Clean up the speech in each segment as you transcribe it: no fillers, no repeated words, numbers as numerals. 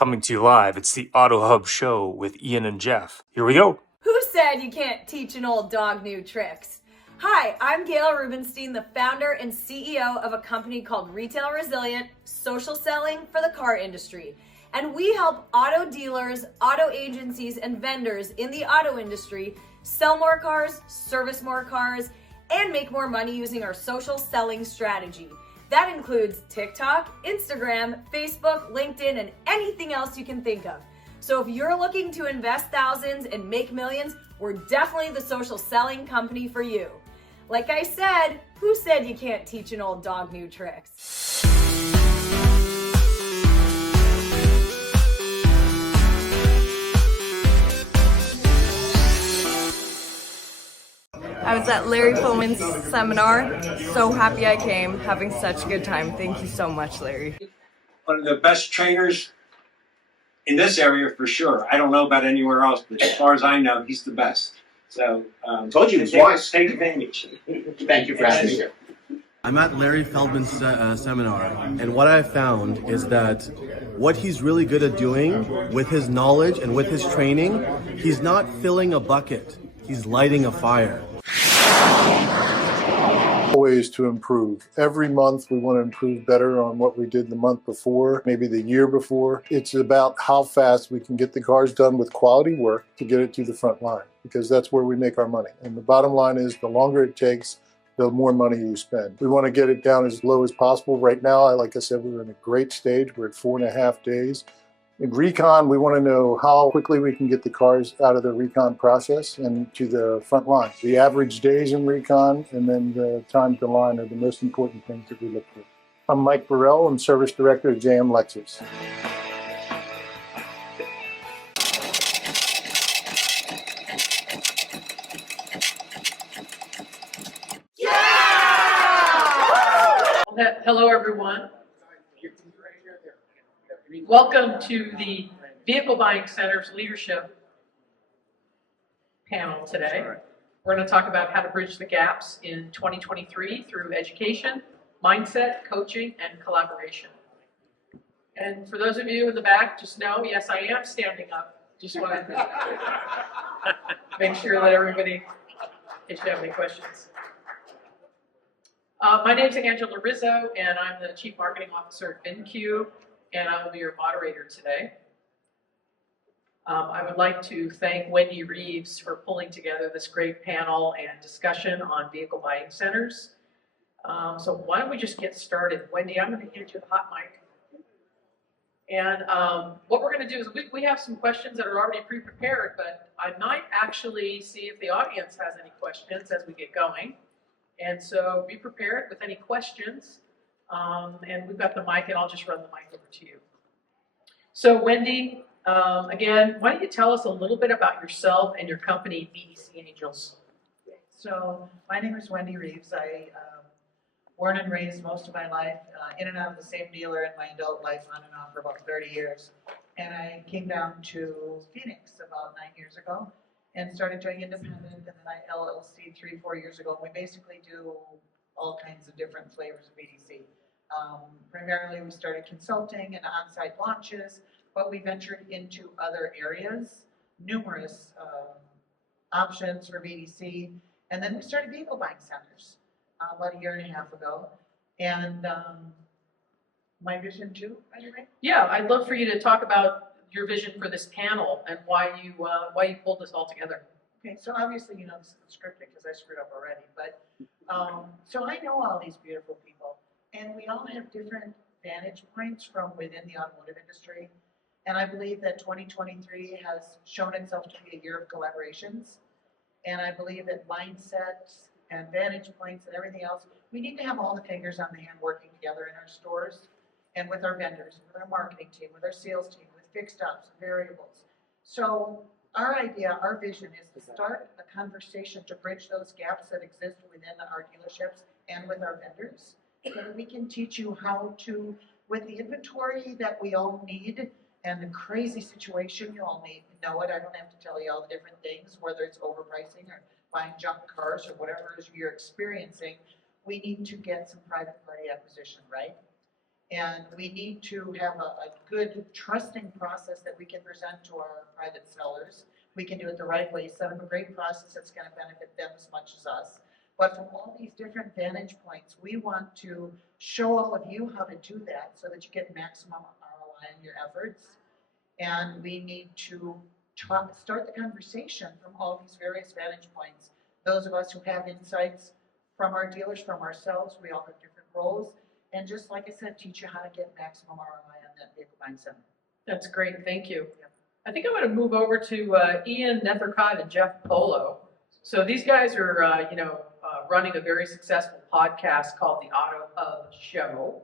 Coming to you live, it's the Auto Hub Show with Ian and Jeff. Here we go. Who said you can't teach an old dog new tricks? Hi, I'm Gail Rubinstein, the founder and CEO of a company called Retail Resilient, social selling for the car industry. And we help auto dealers, auto agencies, and vendors in the auto industry sell more cars, service more cars, and make more money using our social selling strategy. That includes TikTok, Instagram, Facebook, LinkedIn, and anything else you can think of. So if you're looking to invest thousands and make millions, we're definitely the social selling company for you. Like I said, who said you can't teach an old dog new tricks? I was at Larry Feldman's seminar. So happy I came, having such a good time. Thank you so much, Larry. One of the best trainers in this area for sure. I don't know about anywhere else, but as far as I know, he's the best. So, told you twice. Take advantage. Thank you for having me here. I'm at Larry Feldman's seminar, and what I found is that what he's really good at doing with his knowledge and with his training, he's not filling a bucket, he's lighting a fire. Ways to improve. Every month we want to improve better on what we did the month before, maybe the year before. It's about how fast we can get the cars done with quality work to get it to the front line, because that's where we make our money. And the bottom line is the longer it takes, the more money you spend. We want to get it down as low as possible. Right now, like I said, we're in a great stage. We're at 4.5 days. In recon, we want to know how quickly we can get the cars out of the recon process and to the front line. The average days in recon and then the time to line are the most important things that we look for. I'm Mike Burrell. I'm Service Director at JM Lexus. Hello, everyone. Welcome to the Vehicle Buying Center's leadership panel today. We're going to talk about how to bridge the gaps in 2023 through education, mindset, coaching, and collaboration. And for those of you in the back, just know, yes, I am standing up. Just want to make sure that everybody, in case you have any questions. My name is Angela Rizzo, and I'm the Chief Marketing Officer at VinQ, and I will be your moderator today. I would like to thank Wendy Reeves for pulling together this great panel and discussion on vehicle buying centers. So why don't we just get started? Wendy, I'm going to hand you the hot mic. And what we're going to do is we have some questions that are already pre-prepared, but I might actually see if the audience has any questions as we get going. And so be prepared with any questions. And we've got the mic, and I'll just run the mic over to you. So Wendy, again, why don't you tell us a little bit about yourself and your company, BDC Angels? So my name is Wendy Reeves. I born and raised most of my life in and out of the same dealer in my adult life, on and off for about 30 years. And I came down to Phoenix about 9 years ago and started doing independent, and then I LLC 3-4 years ago. And we basically do all kinds of different flavors of BDC. Primarily, we started consulting and on-site launches, but we ventured into other areas, numerous options for BDC, and then we started vehicle buying centers about 1.5 years ago. And my vision too, by the way? Yeah, I'd love for you to talk about your vision for this panel and why you pulled this all together. Okay, so obviously you know this is scripted because I screwed up already, but so I know all these beautiful people, and we all have different vantage points from within the automotive industry, and I believe that 2023 has shown itself to be a year of collaborations, and I believe that mindsets and vantage points and everything else, we need to have all the fingers on the hand working together in our stores and with our vendors, with our marketing team, with our sales team, with fixed ops and variables. So our idea, our vision is to start a conversation to bridge those gaps that exist within our dealerships and with our vendors, so that we can teach you how to, with the inventory that we all need and the crazy situation you all need, know it. I don't have to tell you all the different things, whether it's overpricing or buying junk cars or whatever it is you're experiencing. We need to get some private party acquisition, right? And we need to have a good trusting process that we can present to our private sellers. We can do it the right way, set up a great process that's going to benefit them as much as us. But from all these different vantage points, we want to show all of you how to do that so that you get maximum ROI on your efforts. And we need to start the conversation from all these various vantage points. Those of us who have insights from our dealers, from ourselves, we all have different roles. And just like I said, teach you how to get maximum ROI on that vehicle buying center. That's great, thank you. I think I'm going to move over to Ian Nethercot and Jeff Polo. So these guys are, running a very successful podcast called the Auto Hub Show.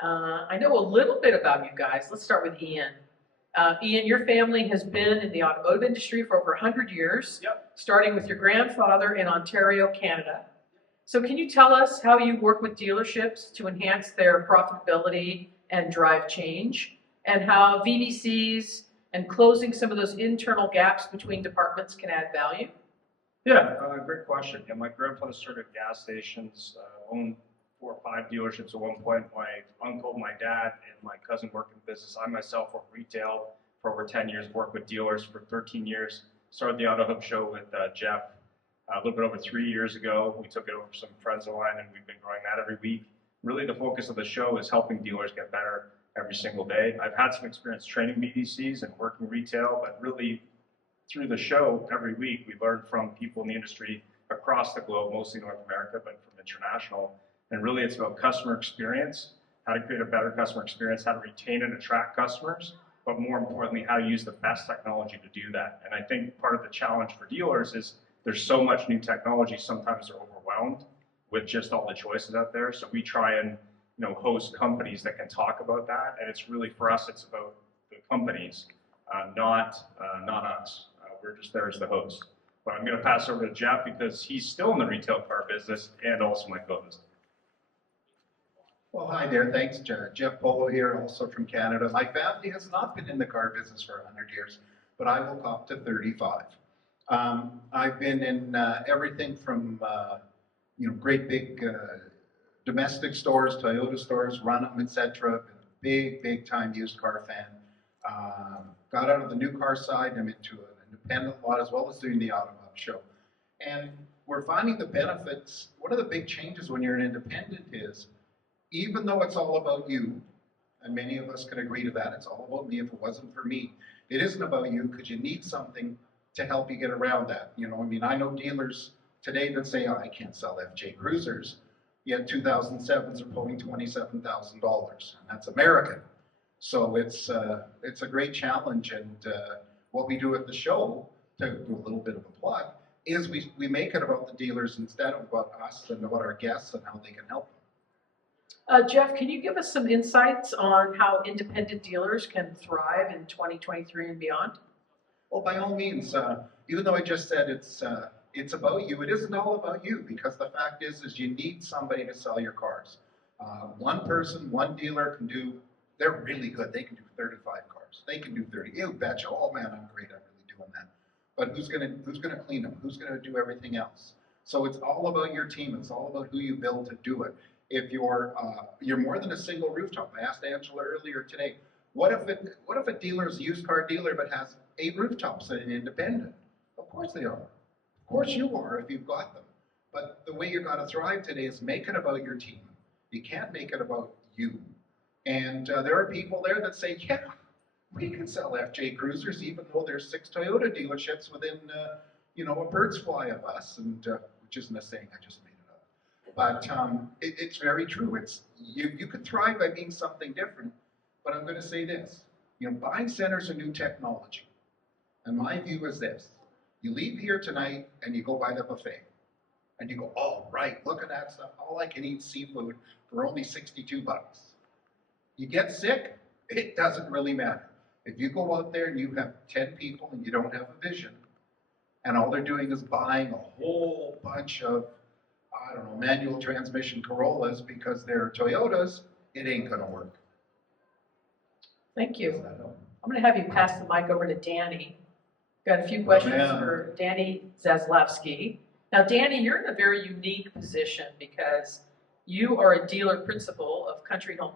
I know a little bit about you guys. Let's start with Ian. Ian, your family has been in the automotive industry for over 100 years, starting with your grandfather in Ontario, Canada. So can you tell us how you work with dealerships to enhance their profitability and drive change, and how VBCs and closing some of those internal gaps between departments can add value? Yeah, great question. Yeah, my grandfather started gas stations, owned 4 or 5 dealerships at one point. My uncle, my dad, and my cousin worked in business. I myself worked retail for over 10 years, worked with dealers for 13 years. Started the Auto Hub Show with Jeff a little bit over 3 years ago. We took it over some friends of mine, and we've been growing that every week. Really, the focus of the show is helping dealers get better every single day. I've had some experience training BDCs and working retail, but really through the show every week, we learn from people in the industry across the globe, mostly North America, but from international. And really, it's about customer experience, how to create a better customer experience, how to retain and attract customers, but more importantly, how to use the best technology to do that. And I think part of the challenge for dealers is there's so much new technology, sometimes they're overwhelmed with just all the choices out there. So we try and host companies that can talk about that. And it's really, for us, it's about the companies, not us. We're just there as the host. But I'm going to pass over to Jeff because he's still in the retail car business and also my co-host. Well, hi there. Thanks, Jeff Polo here, also from Canada. My family has not been in the car business for 100 years, but I will cop to 35. I've been in everything from great big domestic stores, Toyota stores, run them, etc. Big time used car fan. Got out of the new car side. I'm into an independent lot as well as doing the Auto Hub Show. And we're finding the benefits. One of the big changes when you're an independent is, even though it's all about you, and many of us can agree to that, it's all about me. If it wasn't for me, it isn't about you, because you need something to help you get around that. I know dealers today that say, I can't sell FJ Cruisers, yet 2007s are pulling $27,000, and that's American. So it's a great challenge, and what we do at the show, to do a little bit of a plug, is we make it about the dealers instead of about us and about our guests and how they can help them. Jeff, can you give us some insights on how independent dealers can thrive in 2023 and beyond? Well, by all means, even though I just said it's about you, it isn't all about you, because the fact is you need somebody to sell your cars. One person, one dealer they're really good. They can do 35 cars. They can do 30. You betcha. Oh man, I'm great. I'm really doing that. But who's gonna clean them? Who's gonna do everything else? So it's all about your team. It's all about who you build to do it. If you're more than a single rooftop. I asked Angela earlier today, what if a dealer is a used car dealer but has 8 rooftops and an independent? Of course they are. Of course you are if you've got them. But the way you're gonna thrive today is make it about your team. You can't make it about you. And there are people there that say, yeah, we can sell FJ Cruisers even though there's 6 Toyota dealerships within a bird's fly of us, and which isn't a saying, I just made it up. But it's very true. It's you could thrive by being something different. But I'm going to say this: buying centers are new technology, and my view is this: you leave here tonight and you go by the buffet, and you go, oh right, look at that stuff. All I can eat seafood for only $62. You get sick, it doesn't really matter. If you go out there and you have 10 people and you don't have a vision, and all they're doing is buying a whole bunch of, manual transmission Corollas because they're Toyotas, it ain't gonna work. Thank you. I'm gonna have you pass the mic over to Danny. Got a few questions for Danny Zaslavsky. Now, Danny, you're in a very unique position because You are a dealer principal of Country Home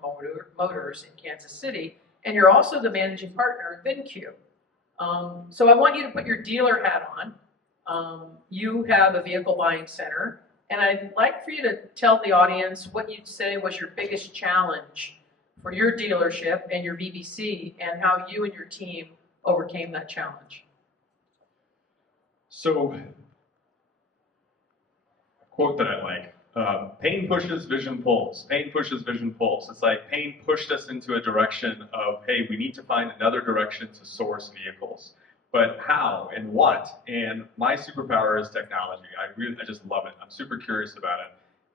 Motors in Kansas City, and you're also the managing partner of VinQ. So I want you to put your dealer hat on. You have a vehicle buying center, and I'd like for you to tell the audience what you'd say was your biggest challenge for your dealership and your VBC, and how you and your team overcame that challenge. So, a quote that I like, pain pushes, vision pulls. Pain pushes, vision pulls. It's like pain pushed us into a direction of, hey, we need to find another direction to source vehicles. But how and what? And my superpower is technology. I just love it. I'm super curious about it.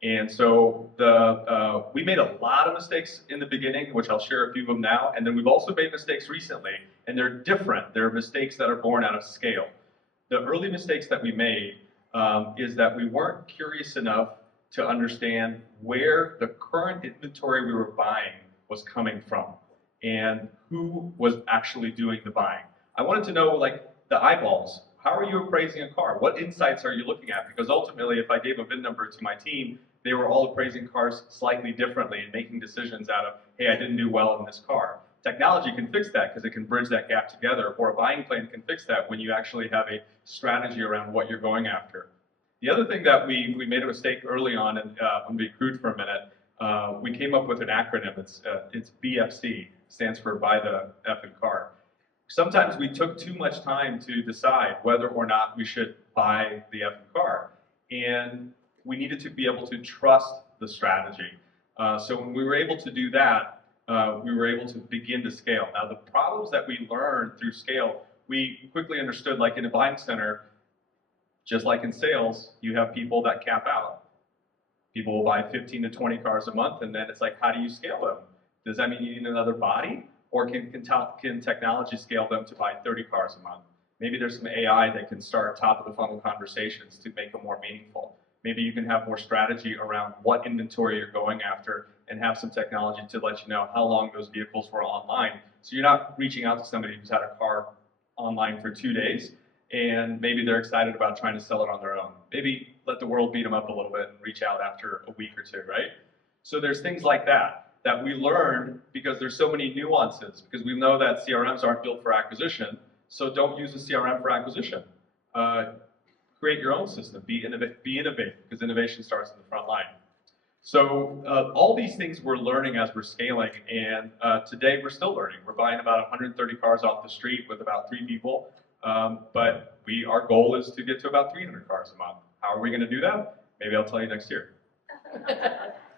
And so we made a lot of mistakes in the beginning, which I'll share a few of them now. And then we've also made mistakes recently, and they're different. They're mistakes that are born out of scale. The early mistakes that we made is that we weren't curious enough to understand where the current inventory we were buying was coming from and who was actually doing the buying. I wanted to know, like, the eyeballs. How are you appraising a car? What insights are you looking at? Because ultimately, if I gave a VIN number to my team, they were all appraising cars slightly differently and making decisions out of, hey, I didn't do well in this car. Technology can fix that because it can bridge that gap together, or a buying plan can fix that when you actually have a strategy around what you're going after. The other thing that we made a mistake early on, and when we crude for a minute, we came up with an acronym. It's BFC, stands for buy the effing car. Sometimes we took too much time to decide whether or not we should buy the effing car, and we needed to be able to trust the strategy. So when we were able to do that, we were able to begin to scale. Now, the problems that we learned through scale, we quickly understood, like in a buying center, just like in sales, you have people that cap out. People will buy 15 to 20 cars a month, and then it's like, how do you scale them? Does that mean you need another body? Or can technology scale them to buy 30 cars a month? Maybe there's some AI that can start top of the funnel conversations to make them more meaningful. Maybe you can have more strategy around what inventory you're going after and have some technology to let you know how long those vehicles were online. So you're not reaching out to somebody who's had a car online for 2 days and maybe they're excited about trying to sell it on their own. Maybe let the world beat them up a little bit and reach out after a week or two, right? So there's things like that we learned because there's so many nuances, because we know that CRMs aren't built for acquisition, so don't use a CRM for acquisition. Create your own system, be innovative, because innovation starts in the front line. So all these things we're learning as we're scaling, and today we're still learning. We're buying about 130 cars off the street with about 3 people, but our goal is to get to about 300 cars a month. How are we going to do that? Maybe I'll tell you next year.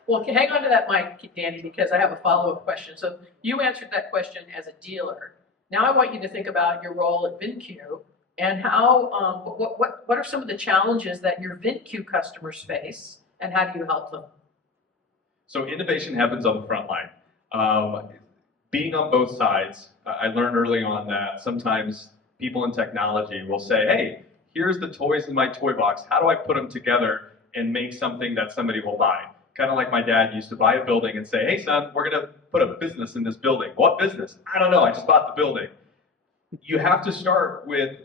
Well, hang on to that mic, Danny, because I have a follow-up question. So you answered that question as a dealer. Now I want you to think about your role at VinQ and how, what are some of the challenges that your VinQ customers face, and how do you help them? So innovation happens on the front line. Being on both sides, I learned early on that sometimes people in technology will say, hey, here's the toys in my toy box. How do I put them together and make something that somebody will buy? Kind of like my dad used to buy a building and say, hey son, we're gonna put a business in this building. What business? I don't know, I just bought the building. You have to start with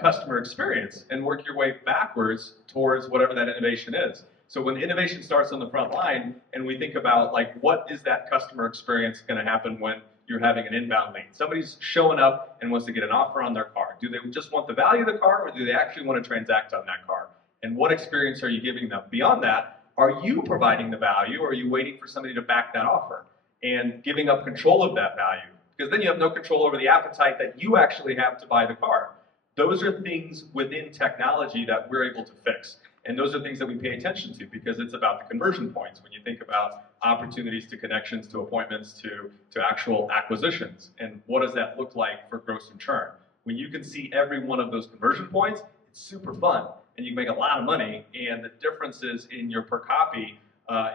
customer experience and work your way backwards towards whatever that innovation is. So when innovation starts on the front line and we think about, like, what is that customer experience gonna happen when you're having an inbound lead? Somebody's showing up and wants to get an offer on their car. Do they just want the value of the car, or do they actually want to transact on that car? And what experience are you giving them? Beyond that, are you providing the value, or are you waiting for somebody to back that offer and giving up control of that value? Because then you have no control over the appetite that you actually have to buy the car. Those are things within technology that we're able to fix. And those are things that we pay attention to, because it's about the conversion points. When you think about opportunities to connections, to appointments, to actual acquisitions, and what does that look like for gross and churn? When you can see every one of those conversion points, it's super fun, and you can make a lot of money, and the differences in your per copy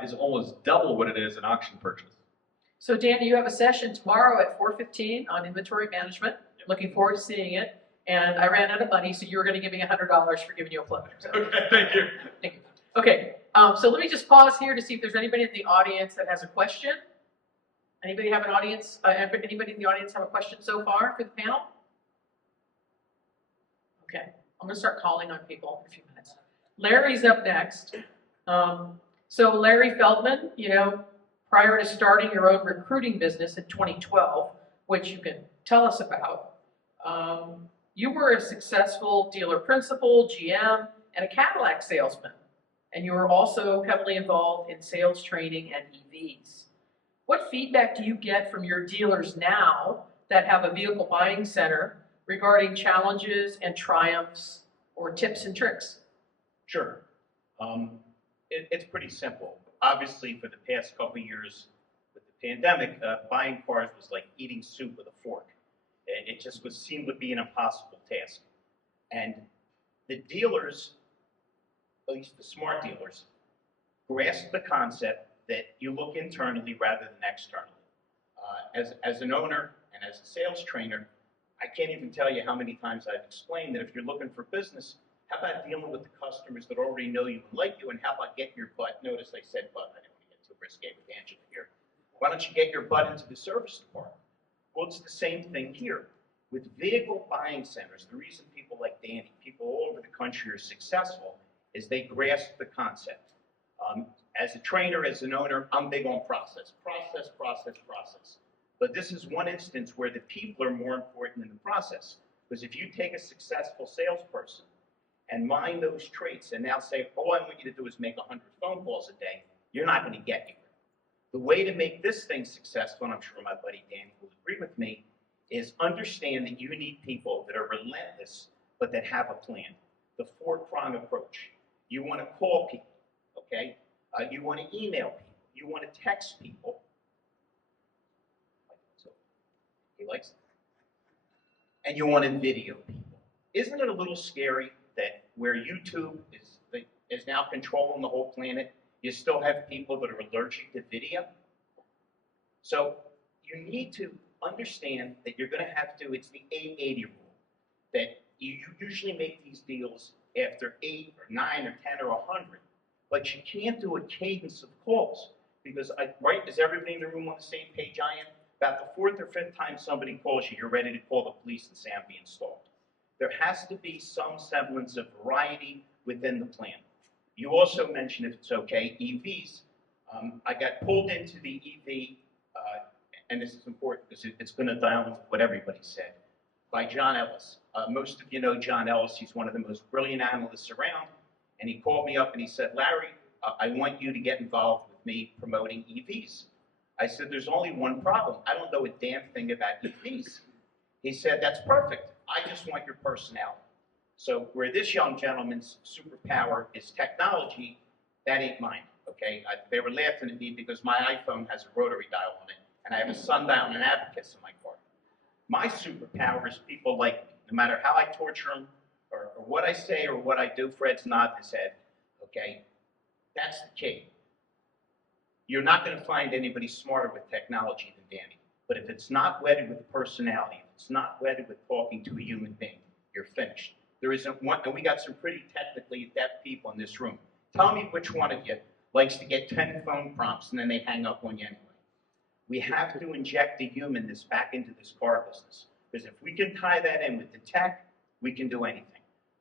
is almost double what it is in auction purchase. So Danny, you have a session tomorrow at 4:15 on inventory management. Looking forward to seeing it. And I ran out of money, so you were going to give me $100 for giving you a flip. So. Okay, thank you. Thank you. Okay, so let me just pause here to see if there's anybody in the audience that has a question. Anybody have an audience? Anybody in the audience have a question so far for the panel? Okay, I'm going to start calling on people in a few minutes. Larry's up next. So Larry Feldman, prior to starting your own recruiting business in 2012, which you can tell us about, you were a successful dealer principal, GM, and a Cadillac salesman. And you were also heavily involved in sales training and EVs. What feedback do you get from your dealers now that have a vehicle buying center regarding challenges and triumphs or tips and tricks? Sure. It's pretty simple. Obviously, for the past couple of years with the pandemic, buying cars was like eating soup with a fork. It just seemed to be an impossible task. And the dealers, at least the smart dealers, grasp the concept that you look internally rather than externally. As an owner and as a sales trainer, I can't even tell you how many times I've explained that if you're looking for business, how about dealing with the customers that already know you and like you, and how about getting your butt, notice I said butt, I didn't want to get too risque with Angela here. Why don't you get your butt into the service department? Well, it's the same thing here. With vehicle buying centers, the reason people like Danny, people all over the country are successful is they grasp the concept. As a trainer, as an owner, I'm big on process. But this is one instance where the people are more important than the process. Because if you take a successful salesperson and mind those traits and now say, all I want you to do is make 100 phone calls a day, you're not going to get anywhere. The way to make this thing successful, and I'm sure my buddy Danny will agree with me, is understand that you need people that are relentless, but that have a plan. The four-prong approach. You want to call people, okay? You want to email people. You want to text people. He likes that. And you want to video people. Isn't it a little scary that where YouTube is now controlling the whole planet, you still have people that are allergic to video? So you need to understand that you're going to have to, it's the 880 rule, that you usually make these deals after 8 or 9 or 10 or 100, but you can't do a cadence of calls because, right, is everybody in the room on the same page I am? About the fourth or fifth time somebody calls you, you're ready to call the police and say I'm being stalked. There has to be some semblance of variety within the plan. You also mentioned, if it's okay, EVs. I got pulled into the EV, and this is important because it's going to dial into what everybody said, by John Ellis. Most of you know John Ellis. He's one of the most brilliant analysts around. And he called me up and he said, Larry, I want you to get involved with me promoting EVs. I said, there's only one problem. I don't know a damn thing about EVs. He said, that's perfect. I just want your personality. So where this young gentleman's superpower is technology, that ain't mine, okay? They were laughing at me because my iPhone has a rotary dial on it, and I have a sundial and an abacus in my car. My superpower is people like me. No matter how I torture them, or what I say or what I do, Fred's nodding his head, okay? That's the key. You're not going to find anybody smarter with technology than Danny. But if it's not wedded with personality, if it's not wedded with talking to a human being, you're finished. There isn't one, and we got some pretty technically adept people in this room. Tell me which one of you likes to get 10 phone prompts and then they hang up on you anyway. We have to inject the humanness back into this car business. Because if we can tie that in with the tech, we can do anything.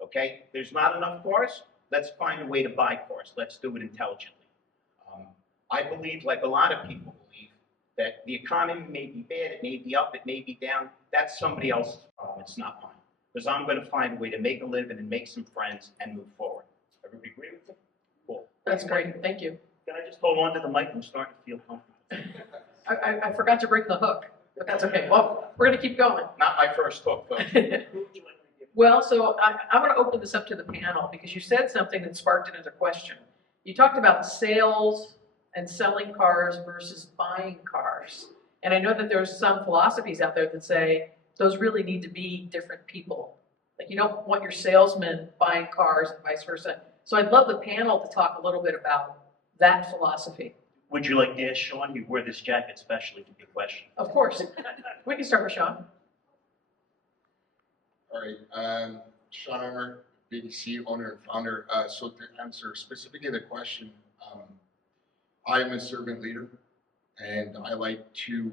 Okay? There's not enough cars. Let's find a way to buy cars. Let's do it intelligently. I believe, like a lot of people believe, that the economy may be bad, it may be up, it may be down. That's somebody else's problem. It's not mine. Because I'm going to find a way to make a living and make some friends and move forward. Everybody agree with me? Cool. That's great. Thank you. Can I just hold on to the mic? I'm starting to feel comfortable. I forgot to break the hook, but that's okay. Well, we're going to keep going. Not my first hook, though. Who would you like to give? Well, so I want to open this up to the panel because you said something that sparked it as a question. You talked about sales and selling cars versus buying cars. And I know that there's some philosophies out there that say those really need to be different people. Like you don't want your salesman buying cars and vice versa. So I'd love the panel to talk a little bit about that philosophy. Would you like to ask Sean? You wore this jacket specially for your question. Of course. We can start with Sean. All right. Sean Omer, BDC owner and founder. So to answer specifically the question, I'm a servant leader, and I like to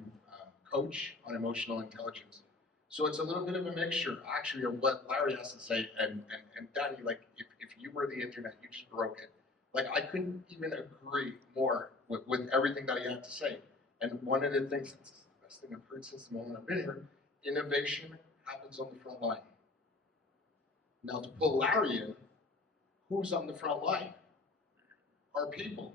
coach on emotional intelligence. So it's a little bit of a mixture, actually, of what Larry has to say, and Danny, like, if you were the internet, you just broke it. Like, I couldn't even agree more with everything that he had to say. And one of the things that's the best thing I've heard since the moment I've been here, innovation happens on the front line. Now, to pull Larry in, who's on the front line? Our people,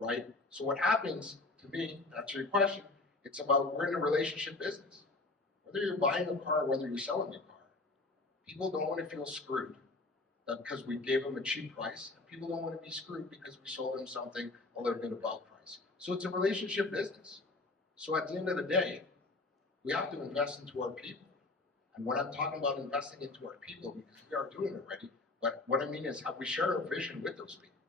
right? So what happens, to me, to answer your question, it's about, we're in a relationship business. Whether you're buying a car, whether you're selling a car, people don't want to feel screwed because we gave them a cheap price. People don't want to be screwed because we sold them something a little bit above price. So it's a relationship business. So at the end of the day, we have to invest into our people. And when I'm talking about investing into our people, because we are doing it already, but what I mean is how we share our vision with those people,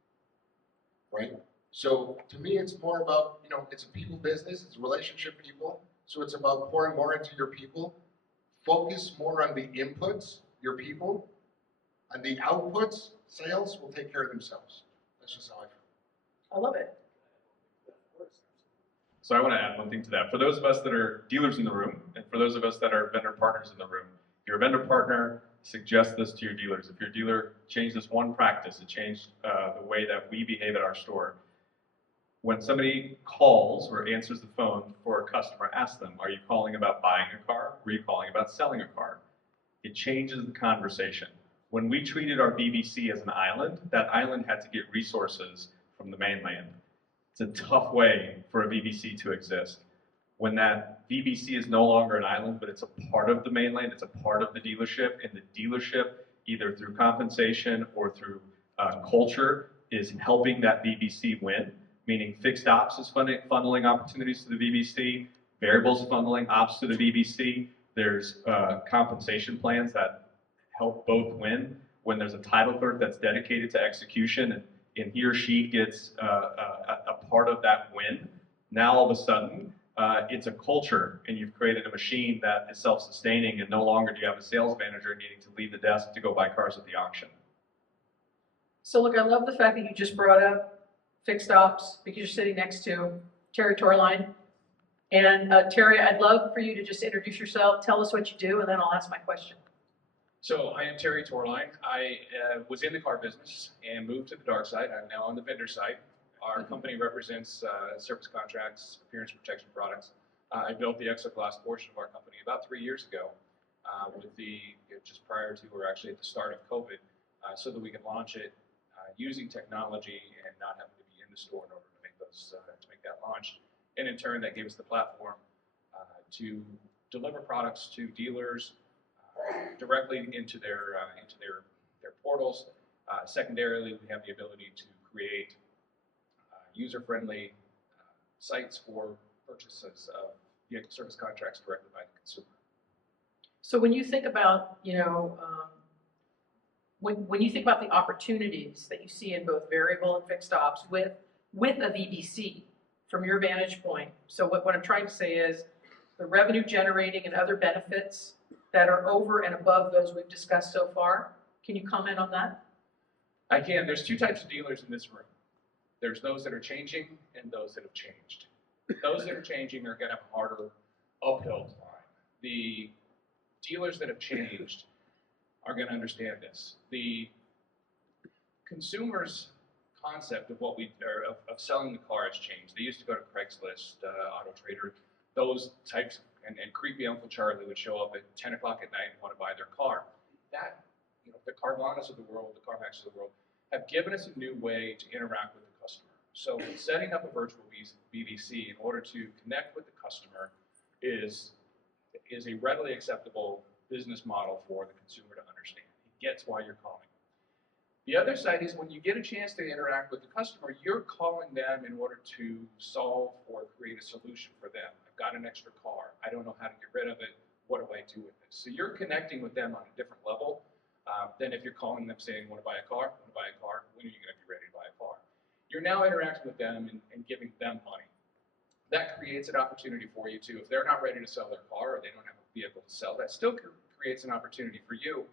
right? So to me, it's more about, you know, it's a people business, it's relationship people. So it's about pouring more into your people, focus more on the inputs, your people, and the outputs, sales, will take care of themselves. That's just how I feel. I love it. So I want to add one thing to that. For those of us that are dealers in the room, and for those of us that are vendor partners in the room, if you're a vendor partner, suggest this to your dealers. If your dealer changed this one practice, it changed the way that we behave at our store. When somebody calls or answers the phone for a customer, ask them, are you calling about buying a car? Or are you calling about selling a car? It changes the conversation. When we treated our BBC as an island, that island had to get resources from the mainland. It's a tough way for a BBC to exist. When that BBC is no longer an island, but it's a part of the mainland, it's a part of the dealership, and the dealership, either through compensation or through culture, is helping that BBC win, meaning fixed ops is funneling opportunities to the BBC, variables funneling ops to the BBC. There's compensation plans that help both win. When there's a title clerk that's dedicated to execution and he or she gets a part of that win, now all of a sudden it's a culture and you've created a machine that is self-sustaining, and no longer do you have a sales manager needing to leave the desk to go buy cars at the auction. So look, I love the fact that you just brought up fixed ops because you're sitting next to Terry Torline. And Terry, I'd love for you to just introduce yourself, tell us what you do, and then I'll ask my question. So I am Terry Torline. I was in the car business and moved to the dark side. I'm now on the vendor side. Our company represents service contracts, appearance protection products. I built the exoglass portion of our company about 3 years ago just prior to, or actually at the start of COVID, so that we could launch it using technology and not having to be in the store in order to make that launch. And in turn, that gave us the platform to deliver products to dealers directly into their portals. Secondarily, we have the ability to create user-friendly sites for purchases of vehicle service contracts directly by the consumer. So when you think about, when you think about the opportunities that you see in both variable and fixed ops with a VBC, from your vantage point, so what I'm trying to say is the revenue generating and other benefits that are over and above those we've discussed so far. Can you comment on that? I can. There's two types of dealers in this room. There's those that are changing and those that have changed. Those that are changing are going to have a harder uphill climb. The dealers that have changed are going to understand this. The consumer's concept of of selling the car has changed. They used to go to Craigslist, Auto Trader, those types, and creepy Uncle Charlie would show up at 10 o'clock at night and want to buy their car. That, the Carvanas of the world, the CarMax of the world, have given us a new way to interact with the customer. So setting up a virtual BDC in order to connect with the customer is a readily acceptable business model for the consumer to understand. He gets why you're calling. The other side is when you get a chance to interact with the customer, you're calling them in order to solve or create a solution for them. I've got an extra car. I don't know how to get rid of it. What do I do with it? So you're connecting with them on a different level than if you're calling them saying, want to buy a car? Want to buy a car? When are you going to be ready to buy a car? You're now interacting with them and giving them money. That creates an opportunity for you too. If they're not ready to sell their car or they don't have a vehicle to sell, that still creates an opportunity for you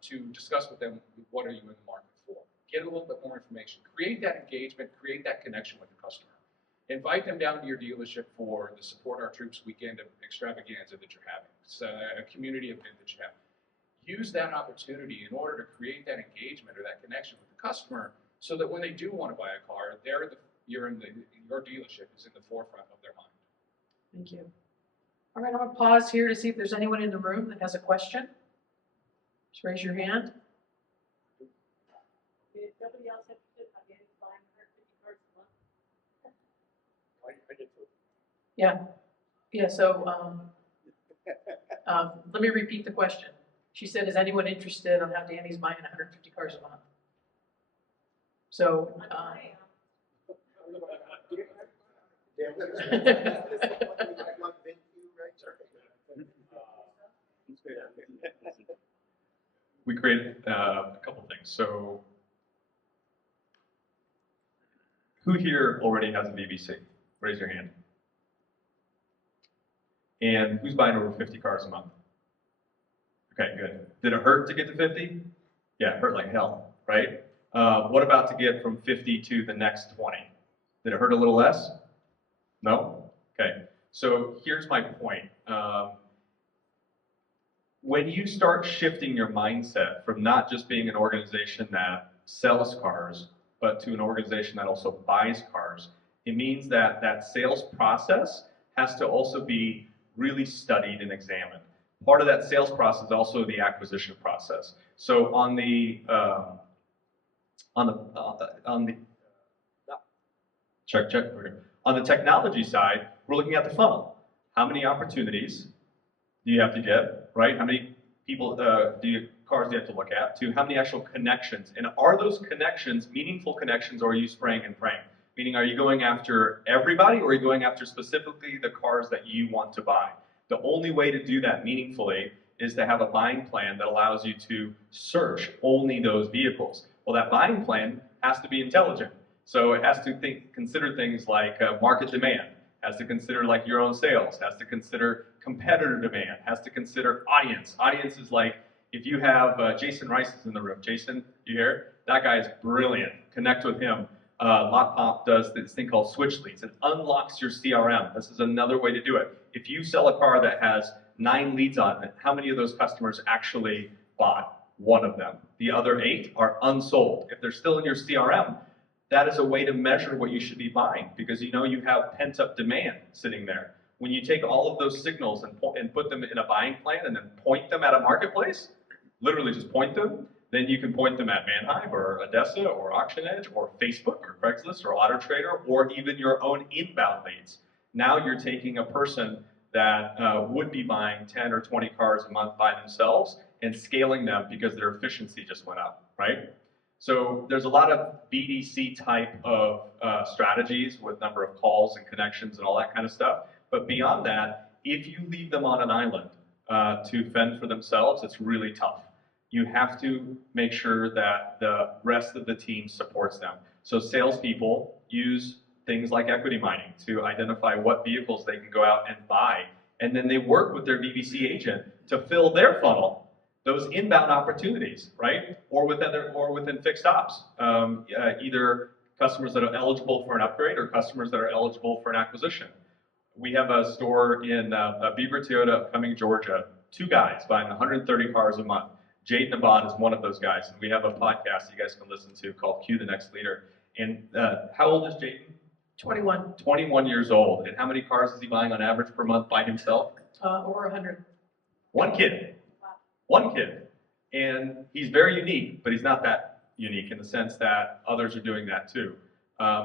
to discuss with them, what are you in the market for? Get a little bit more information. Create that engagement, create that connection with the customer. Invite them down to your dealership for the Support Our Troops weekend of extravaganza that you're having. It's a community event that you have. Use that opportunity in order to create that engagement or that connection with the customer so that when they do want to buy a car, your dealership is in the forefront of their mind. Thank you. All right, I'm gonna pause here to see if there's anyone in the room that has a question. Just raise your hand. If nobody else interested, I'll get buying 150 cars a month. I get to. Yeah, so, let me repeat the question. She said, is anyone interested on how Danny's buying 150 cars a month? So, we created a couple things. So, who here already has a VBC? Raise your hand. And who's buying over 50 cars a month? Okay, good. Did it hurt to get to 50? Yeah, it hurt like hell, right? What about to get from 50 to the next 20? Did it hurt a little less? No? Okay, so here's my point. When you start shifting your mindset from not just being an organization that sells cars, but to an organization that also buys cars, it means that that sales process has to also be really studied and examined. Part of that sales process is also the acquisition process. So on the technology side, we're looking at the funnel. How many opportunities do you have to get, right? How many people cars do you have to look at? To how many actual connections, and are those connections meaningful connections, or are you spraying and praying? Meaning, are you going after everybody, or are you going after specifically the cars that you want to buy? The only way to do that meaningfully is to have a buying plan that allows you to search only those vehicles. Well, that buying plan has to be intelligent. So it has to consider things like market demand, has to consider like your own sales, has to consider competitor demand, has to consider audience. Audience is like, if you have Jason Rice is in the room. Jason, you hear? That guy is brilliant. Connect with him. LotPop does this thing called switch leads. It unlocks your CRM. This is another way to do it. If you sell a car that has 9 leads on it, how many of those customers actually bought one of them? The other 8 are unsold. If they're still in your CRM, that is a way to measure what you should be buying, because you know you have pent-up demand sitting there. When you take all of those signals and put them in a buying plan and then point them at a marketplace, literally just point them, then you can point them at Manheim or Odessa or Auction Edge or Facebook or Craigslist or Auto Trader or even your own inbound leads. Now you're taking a person that would be buying 10 or 20 cars a month by themselves and scaling them because their efficiency just went up, right? So there's a lot of BDC type of strategies with number of calls and connections and all that kind of stuff. But beyond that, if you leave them on an island to fend for themselves, it's really tough. You have to make sure that the rest of the team supports them. So salespeople use things like equity mining to identify what vehicles they can go out and buy. And then they work with their VBC agent to fill their funnel, those inbound opportunities, right? Or within fixed ops, either customers that are eligible for an upgrade or customers that are eligible for an acquisition. We have a store in Beaver Toyota, Cumming, Georgia. 2 guys buying 130 cars a month. Jade Nabon is one of those guys, and we have a podcast you guys can listen to called Q the Next Leader. And how old is Jade? 21. 21 years old. And how many cars is he buying on average per month by himself? Over 100. One kid. One kid. And he's very unique, but he's not that unique in the sense that others are doing that too.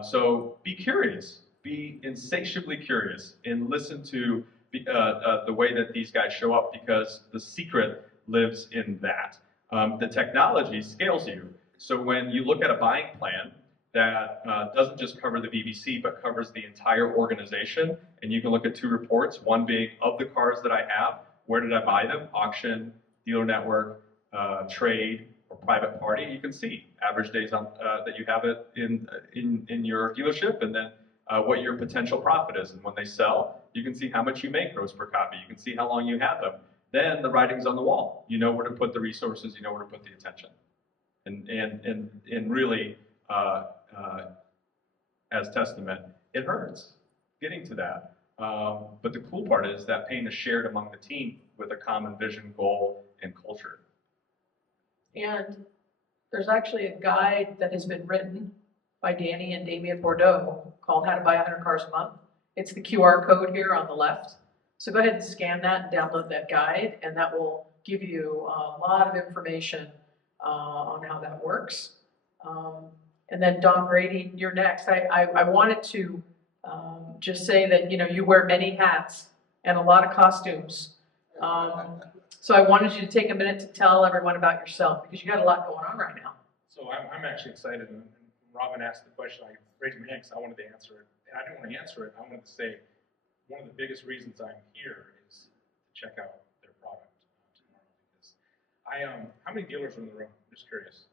So be curious. Be insatiably curious and listen to the way that these guys show up, because the secret lives in that. The technology scales you. So when you look at a buying plan that doesn't just cover the VBC, but covers the entire organization, and you can look at 2 reports, one being of the cars that I have, where did I buy them? Auction, dealer network, trade, or private party. You can see average days on, that you have it in your dealership, and then what your potential profit is. And when they sell, you can see how much you make gross per copy. You can see how long you have them. Then the writing's on the wall. You know where to put the resources. You know where to put the attention. And really, as testament, it hurts getting to that. But the cool part is that pain is shared among the team with a common vision, goal, and culture. And There's actually a guide that has been written by Danny and Damien Bordeaux called How to Buy 100 Cars a Month. It's the QR code here on the left. So go ahead and scan that and download that guide, and that will give you a lot of information on how that works. And then Don Brady, you're next. I wanted to just say that, you know, you wear many hats and a lot of costumes. So I wanted you to take a minute to tell everyone about yourself, because you got a lot going on right now. So I'm actually excited, and Robin asked the question, I raised my hand because I wanted to answer it. And I didn't want to answer it, I wanted to say, one of the biggest reasons I'm here is to check out their product tomorrow. Because how many dealers are in the room? I'm just curious.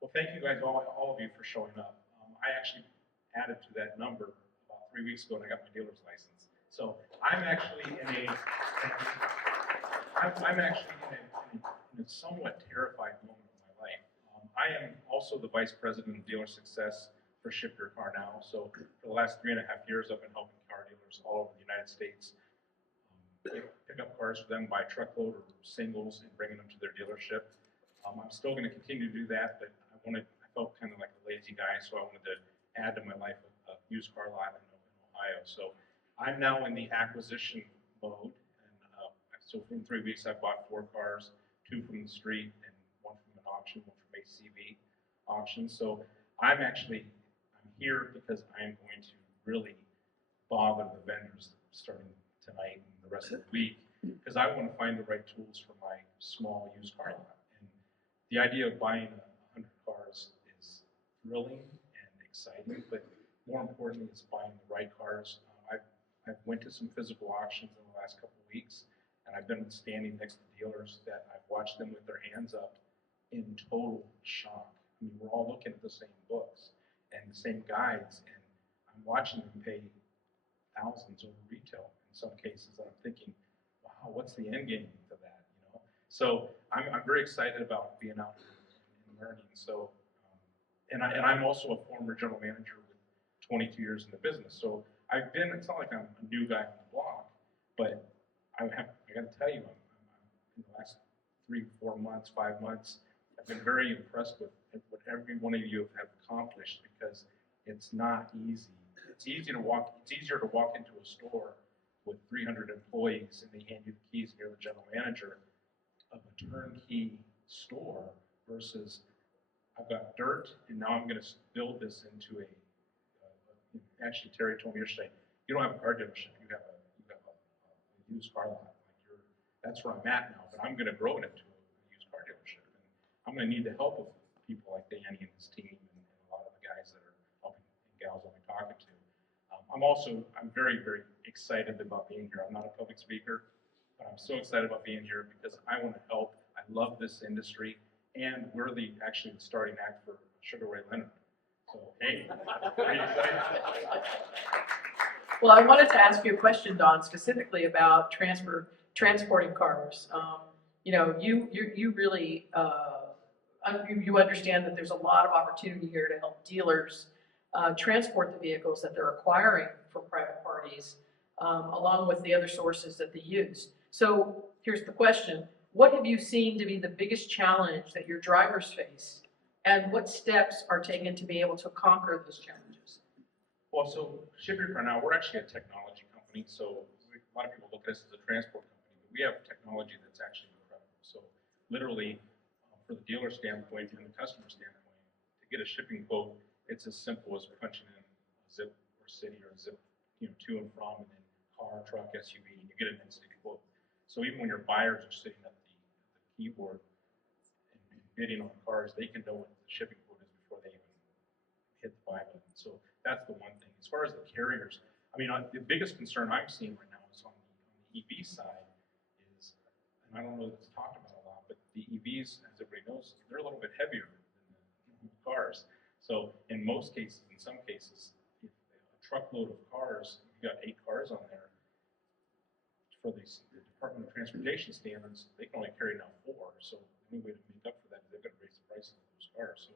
Well, thank you guys, all of you, for showing up. I actually added to that number about 3 weeks ago, and I got my dealer's license. So I'm actually in a somewhat terrified moment of my life. I am also the vice president of dealer success for Ship Your Car Now. So for the last 3.5 years, I've been helping car dealers all over the United States pick up cars for them by truckload or singles and bringing them to their dealership. I'm still going to continue to do that, but I felt kind of like a lazy guy, so I wanted to add to my life a used car lot in Ohio. So I'm now in the acquisition mode, and so in 3 weeks I've bought 4 cars, 2 from the street and 1 from an auction, 1 from ACV auction. So I'm here because I'm going to really bother the vendors starting tonight and the rest of the week, because I want to find the right tools for my small used car lot. And the idea of buying 100 cars is thrilling and exciting, but more importantly, it's buying the right cars. I've went to some physical auctions in the last couple of weeks, and I've been standing next to dealers that I've watched them with their hands up in total shock. I mean, we're all looking at the same books and the same guides, and I'm watching them pay thousands over retail in some cases. And I'm thinking, wow, what's the end game to that? You know, so I'm very excited about being out and learning. So, and I'm also a former general manager with 22 years in the business. So I've been. It's not like I'm a new guy on the block, but I got to tell you, in the last 3, 4 months, 5 months, I've been very impressed with what every one of you have accomplished, because it's not easy. It's easier to walk into a store with 300 employees and they hand you the keys and you're the general manager of a turnkey store versus I've got dirt and now I'm going to build this into actually Terry told me yesterday, you don't have a car dealership, you have a used car lot. That's where I'm at now, but I'm going to grow it into a used car dealership. And I'm going to need the help of people like Danny and his team and a lot of the guys that are helping and gals I'll be talking to. I'm very, very excited about being here. I'm not a public speaker, but I'm so excited about being here because I want to help. I love this industry, and we're actually the starting act for Sugar Ray Leonard. So, hey, are you excited? Well, I wanted to ask you a question, Don, specifically about transporting cars. You know, you really you understand that there's a lot of opportunity here to help dealers transport the vehicles that they're acquiring from private parties, along with the other sources that they use. So here's the question: what have you seen to be the biggest challenge that your drivers face, and what steps are taken to be able to conquer those challenges? Well, so Ship Your Car Now, we're actually a technology company, so a lot of people look at us as a transport company, but we have technology that's actually incredible. So literally, for the dealer standpoint and the customer standpoint, to get a shipping quote, it's as simple as punching in a zip or city or zip, to and from, and then car, truck, SUV, and you get an instant quote. So even when your buyers are sitting at the keyboard and bidding on cars, they can know what the shipping quote is before they even hit the buy button. So that's the one thing. As far as the carriers, I mean, the biggest concern I'm seeing right now is on the EV side is, and I don't know that it's talked about a lot, but the EVs, as everybody knows, they're a little bit heavier than the cars. So in most cases, in some cases, if a truckload of cars, you've got 8 cars on there, for the Department of Transportation standards, they can only carry now 4. So any way to make up for that, they're going to raise the prices of those cars. So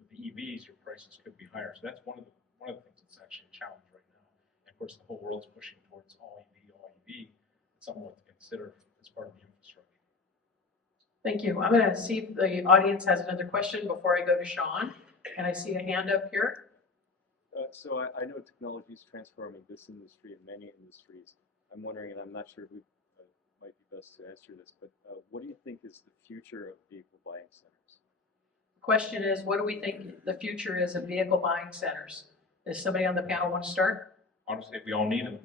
with the EVs, your prices could be higher. So that's one of the things that's actually a challenge right now. And of course, the whole world's pushing towards all EV, all EV. It's something to consider as part of the infrastructure. Thank you. I'm going to see if the audience has another question before I go to Sean. And I see a hand up here. So I know technology is transforming this industry and many industries. I'm wondering, and I'm not sure who might be best to answer this, but what do you think is the future of vehicle buying centers? The question is, what do we think the future is of vehicle buying centers? Does somebody on the panel want to start? Honestly, we all need them.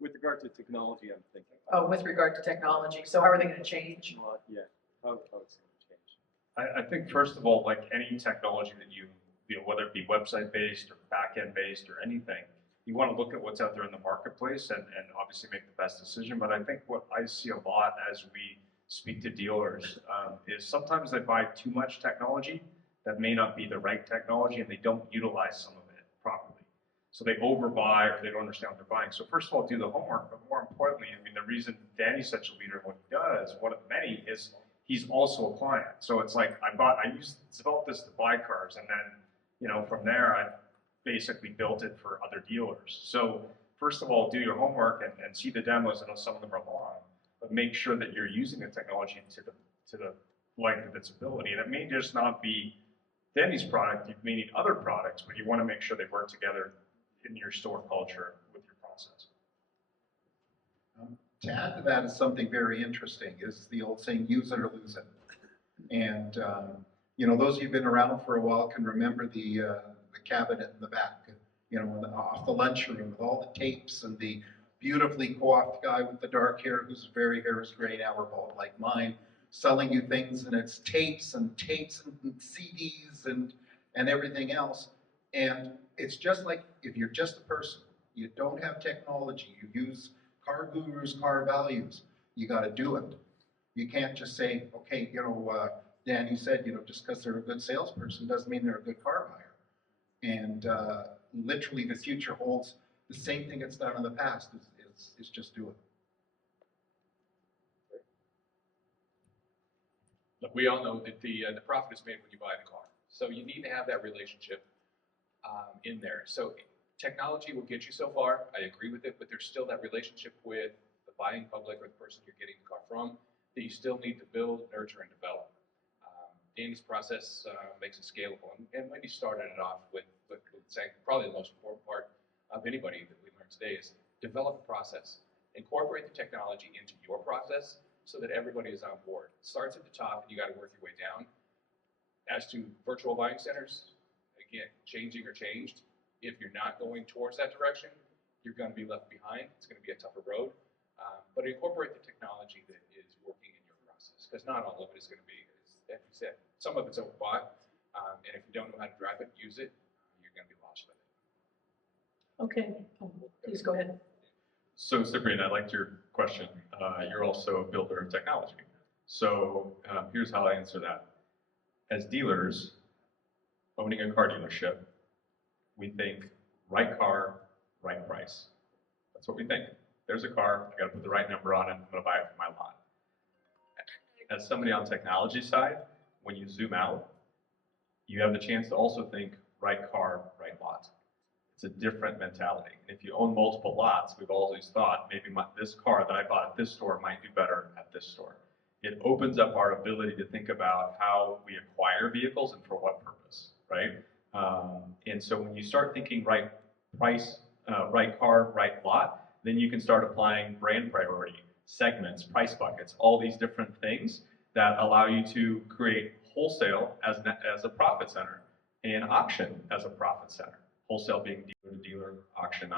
With regard to technology, I'm thinking. Oh, with regard to technology. So how are they going to change? Yeah, how it's going to change. I think first of all, like any technology that you know, whether it be website based or back-end based or anything, you want to look at what's out there in the marketplace and obviously make the best decision. But I think what I see a lot as we speak to dealers is sometimes they buy too much technology that may not be the right technology, and they don't utilize some of it properly. So they overbuy or they don't understand what they're buying. So first of all, do the homework, but more importantly, I mean, the reason Danny's such a leader in what he does, one of many, is he's also a client. So it's like I developed this to buy cars, and then, you know, from there I basically built it for other dealers. So first of all, do your homework and see the demos. I know some of them are long, but make sure that you're using the technology to the length of its ability. And it may just not be Danny's product. You may need other products, but you want to make sure they work together in your store culture with your process. To add to that is something very interesting, is the old saying, use it or lose it. And, you know, those of you who've been around for a while can remember the cabinet in the back, you know, off the lunchroom with all the tapes and the beautifully coiffed guy with the dark hair whose very hair is gray now or bald like mine, selling you things, and it's tapes and CDs and everything else. And it's just like if you're just a person, you don't have technology, you use car gurus, car values, you got to do it. You can't just say, okay, you know, Dan, you said, you know, just because they're a good salesperson doesn't mean they're a good car buyer. And literally the future holds the same thing it's done in the past, is just do it. Look, we all know that the profit is made when you buy the car. So you need to have that relationship in there. So technology will get you so far. I agree with it, but there's still that relationship with the buying public or the person you're getting the car from that you still need to build, nurture, and develop. Danny's process makes it scalable, and Wendy started it off with saying probably the most important part of anybody that we learned today is develop a process. Incorporate the technology into your process so that everybody is on board. It starts at the top, and you got to work your way down. As to virtual buying centers, again, changing or changed. If you're not going towards that direction, you're going to be left behind. It's going to be a tougher road. But incorporate the technology that is working in your process, because not all of it is going to be, as you said, some of it's overbought. And if you don't know how to drive it, use it, you're going to be lost with it. Okay, please go ahead. So Sabrina, I liked your question. You're also a builder of technology. So here's how I answer that. As dealers, owning a car dealership, we think right car, right price. That's what we think. There's a car, I gotta put the right number on it, I'm gonna buy it for my lot. As somebody on the technology side, when you zoom out, you have the chance to also think right car, right lot. It's a different mentality. And if you own multiple lots, we've always thought maybe this car that I bought at this store might do better at this store. It opens up our ability to think about how we acquire vehicles and for what purpose, right? And so when you start thinking right price, right car, right lot, then you can start applying brand priority, segments, price buckets, all these different things that allow you to create wholesale as a profit center and auction as a profit center. Wholesale being dealer to dealer, auction,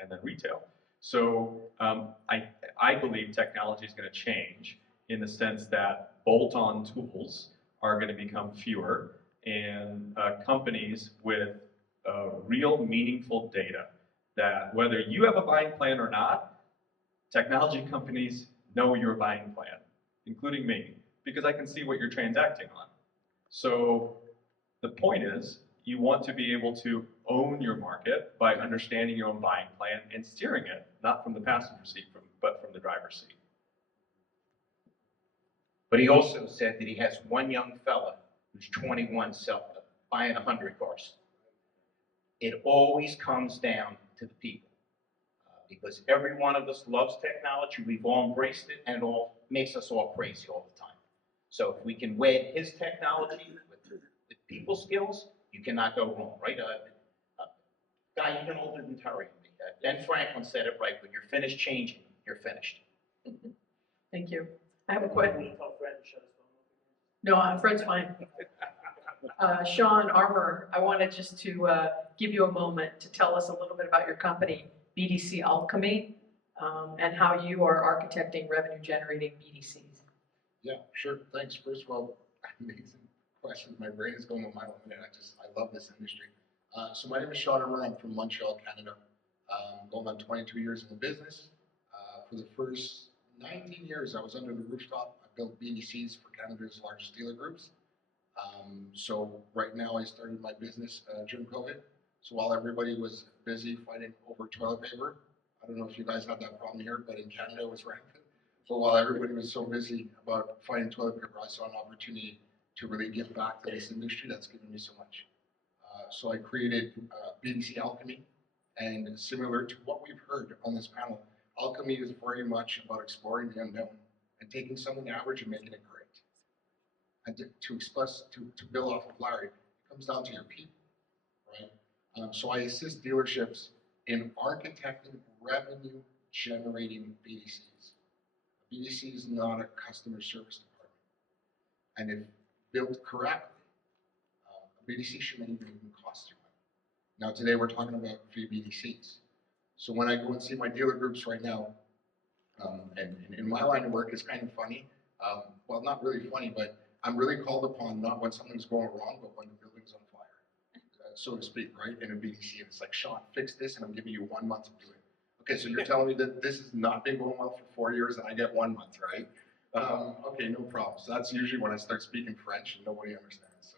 and then retail. So I believe technology is going to change in the sense that bolt-on tools are going to become fewer, and companies with real meaningful data that whether you have a buying plan or not, technology companies know your buying plan, including me, because I can see what you're transacting on. So the point is, you want to be able to own your market by understanding your own buying plan and steering it, not from the passenger seat, but from the driver's seat. But he also said that he has one young fella who's 21 buying 100 cars. It always comes down to the people. because every one of us loves technology. We've all embraced it, and it all makes us all crazy all the time. So if we can wed his technology with people skills, you cannot go wrong, right? Guy even older than Terry. Ben Franklin said it right: when you're finished changing, you're finished. Thank you. I have a question. No, Fred's fine. Sean Armour, I wanted just to give you a moment to tell us a little bit about your company, BDC Alchemy, and how you are architecting revenue-generating BDCs. Yeah, sure. Thanks. First of all, amazing questions. My brain is going a mile a minute. I love this industry. So my name is Sean Armour. I'm from Montreal, Canada. Going on 22 years in the business. For the first 19 years, I was under the rooftop. I built BDCs for Canada's largest dealer groups. So right now I started my business during COVID. So while everybody was busy fighting over toilet paper, I don't know if you guys had that problem here, but in Canada it was rampant. So while everybody was so busy about fighting toilet paper, I saw an opportunity to really give back to this industry that's given me so much. So I created BDC Alchemy, and similar to what we've heard on this panel, alchemy is very much about exploring the unknown and taking something average and making it great. And to build off of Larry, it comes down to your people, right? So I assist dealerships in architecting revenue-generating BDCs. A BDC is not a customer service department, and if built correctly, a BDC shouldn't even cost you money. Now today we're talking about VBCs. So when I go and see my dealer groups right now, and in my line of work, it's kind of funny. Well, not really funny, but I'm really called upon not when something's going wrong, but when the building's on fire, so to speak, right? In a BDC, and it's like, Sean, fix this, and I'm giving you 1 month to do it. Okay, so you're telling me that this has not been going well for 4 years, and I get 1 month, right? Okay, no problem. So that's usually when I start speaking French, and nobody understands.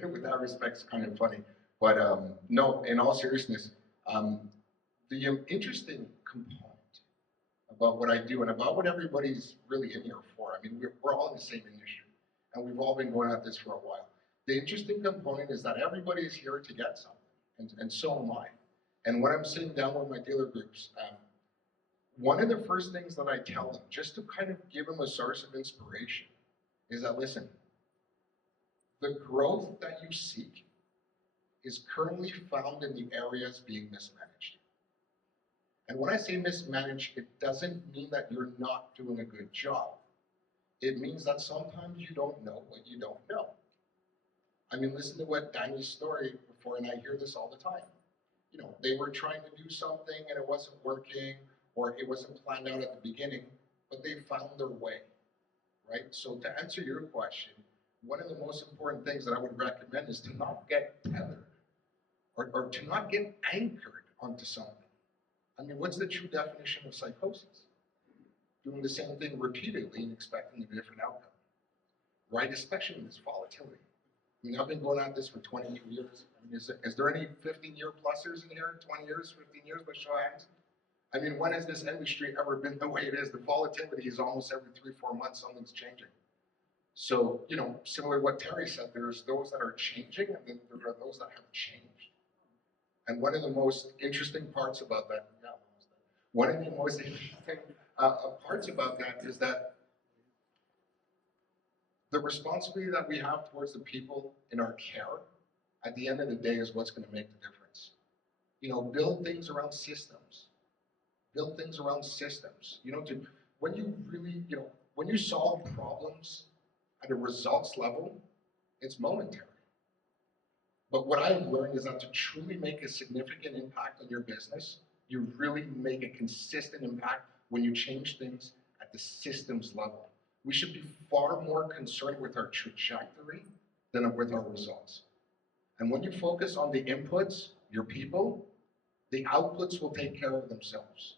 So with that respect, it's kind of funny. But no, in all seriousness, the interesting component about what I do and about what everybody's really in here for, I mean, we're all in the same industry, and we've all been going at this for a while. The interesting component is that everybody is here to get something, and so am I. And when I'm sitting down with my dealer groups, one of the first things that I tell them, just to kind of give them a source of inspiration, is that, listen, the growth that you seek is currently found in the areas being mismanaged. And when I say mismanaged, it doesn't mean that you're not doing a good job. It means that sometimes you don't know what you don't know. I mean, listen to what Danny's story before, and I hear this all the time. You know, they were trying to do something and it wasn't working, or it wasn't planned out at the beginning, but they found their way, right? So to answer your question, one of the most important things that I would recommend is to not get tethered, or to not get anchored onto something. I mean, what's the true definition of psychosis? Doing the same thing repeatedly and expecting a different outcome, right? Especially in this volatility. I mean, I've been going at this for 22 years. I mean, is there any 15-year plusers in here? 20 years, 15 years, by show of hands? I mean, when has this industry ever been the way it is? The volatility is almost every 3-4 months, something's changing. So, you know, similar to what Terry said, there's those that are changing, and then there are those that have changed. And one of the most interesting parts about that, parts about that is that the responsibility that we have towards the people in our care, at the end of the day, is what's going to make the difference. You know, build things around systems. Build things around systems. You know, when you really, you know, when you solve problems at a results level, it's momentary. But what I've learned is that to truly make a significant impact on your business, you really make a consistent impact when you change things at the systems level. We should be far more concerned with our trajectory than with our results. And when you focus on the inputs, your people, the outputs will take care of themselves.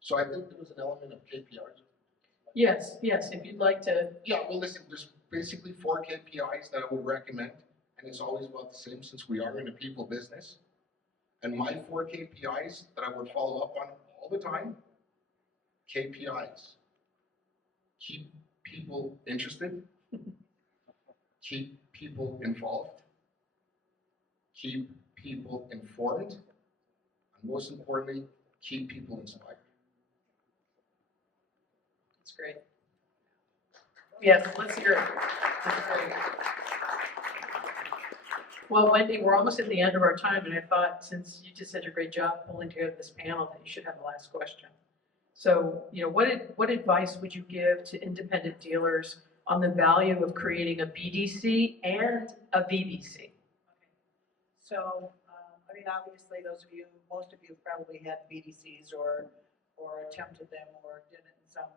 So I think there was an element of KPIs. Yes, if you'd like to. Yeah, well, listen, there's basically 4 KPIs that I would recommend, and it's always about the same since we are in a people business. And my 4 KPIs that I would follow up on all the time, KPIs. Keep people interested, keep people involved, keep people informed, and most importantly, keep people inspired. That's great. Yes, let's hear it. That's great. Well, Wendy, we're almost at the end of our time, and I thought since you did such a great job pulling together this panel that you should have the last question. So, what advice would you give to independent dealers on the value of creating a BDC and a VBC? So, obviously, most of you probably had BDCs or attempted them or did it in some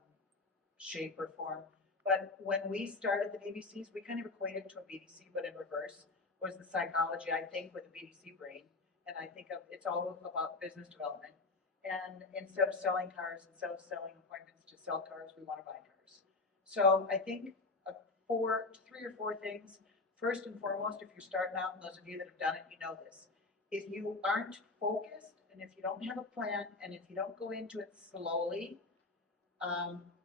shape or form. But when we started the BBCs, we kind of equated to a BDC, but in reverse was the psychology, I think, with the BDC brain. And I think it's all about business development. And instead of selling cars, instead of selling appointments to sell cars, we want to buy cars. So I think 3 or 4 things. First and foremost, if you're starting out, and those of you that have done it, you know this. If you aren't focused, and if you don't have a plan, and if you don't go into it slowly,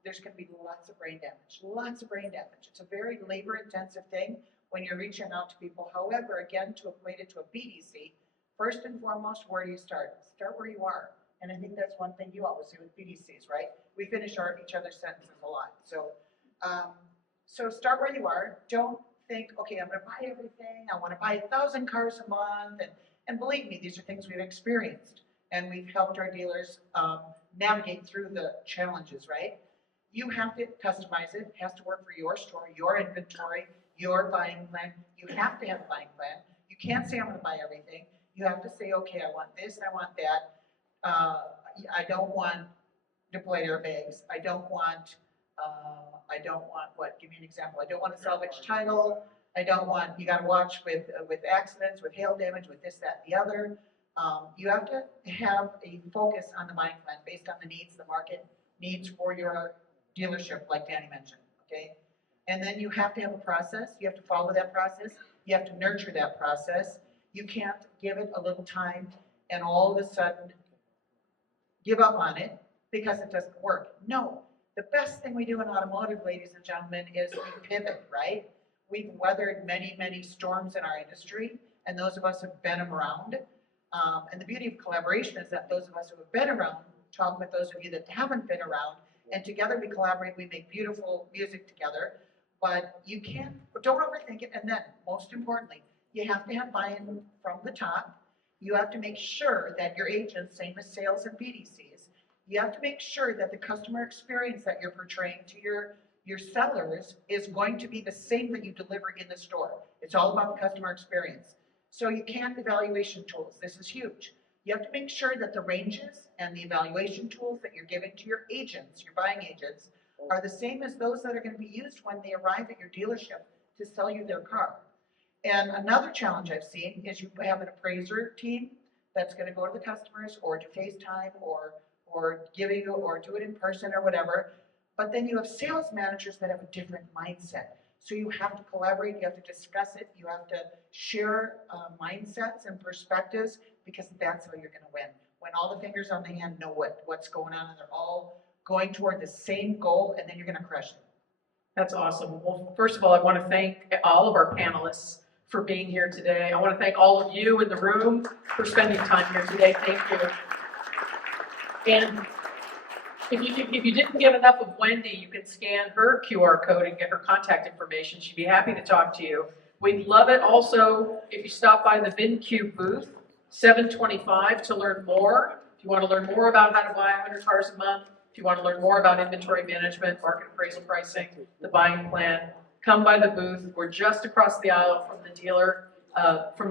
there's going to be lots of brain damage. Lots of brain damage. It's a very labor-intensive thing when you're reaching out to people. However, again, to equate it to a BDC, first and foremost, where do you start? Start where you are. And I think that's one thing you always do with BDCs, right? We finish each other's sentences a lot. So start where you are. Don't think, okay, I'm going to buy everything. I want to buy 1,000 cars a month. And believe me, these are things we've experienced. And we've helped our dealers navigate through the challenges, right? You have to customize it. It has to work for your store, your inventory, your buying plan. You have to have a buying plan. You can't say I'm going to buy everything. You have to say, okay, I want this, I want that. I don't want deployed airbags. I don't want what? Give me an example. I don't want a salvage title. I don't want, you got to watch with accidents, with hail damage, with this, that, the other. You have to have a focus on the buying plan based on the needs, the market needs for your dealership, like Danny mentioned, okay? And then you have to have a process. You have to follow that process. You have to nurture that process. You can't give it a little time and all of a sudden give up on it because it doesn't work. No, the best thing we do in automotive, ladies and gentlemen, is we pivot, right? We've weathered many, many storms in our industry, and those of us who have been around. And the beauty of collaboration is that those of us who have been around talk with those of you that haven't been around, and together we collaborate, we make beautiful music together. But you don't overthink it, and then, most importantly, you have to have buy-in from the top. You have to make sure that your agents, same as sales and BDCs, you have to make sure that the customer experience that you're portraying to your sellers is going to be the same that you deliver in the store. It's all about the customer experience. So you can't evaluation tools. This is huge. You have to make sure that the ranges and the evaluation tools that you're giving to your agents, your buying agents, are the same as those that are going to be used when they arrive at your dealership to sell you their car. And another challenge I've seen is you have an appraiser team that's going to go to the customers or do FaceTime or giving or do it in person or whatever. But then you have sales managers that have a different mindset. So you have to collaborate, you have to discuss it, you have to share mindsets and perspectives, because that's how you're going to win. When all the fingers on the hand know what's going on and they're all going toward the same goal, and then you're going to crush it. That's awesome. Well, first of all, I want to thank all of our panelists for being here today. I want to thank all of you in the room for spending time here today. Thank you. And if you didn't get enough of Wendy, you can scan her QR code and get her contact information. She'd be happy to talk to you. We'd love it also if you stop by the VinCube booth, 725, to learn more. If you want to learn more about how to buy 100 cars a month, if you want to learn more about inventory management, market appraisal pricing, the buying plan, come by the booth. We're just across the aisle from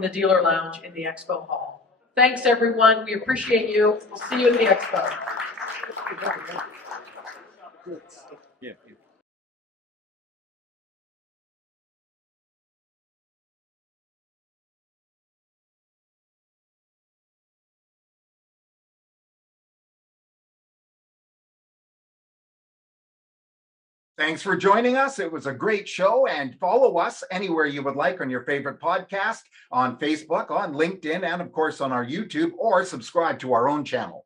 the dealer lounge in the expo hall. Thanks, everyone. We appreciate you. We'll see you at the expo. Yeah. Thanks for joining us. It was a great show, and follow us anywhere you would like on your favorite podcast, on Facebook, on LinkedIn, and of course on our YouTube, or subscribe to our own channel.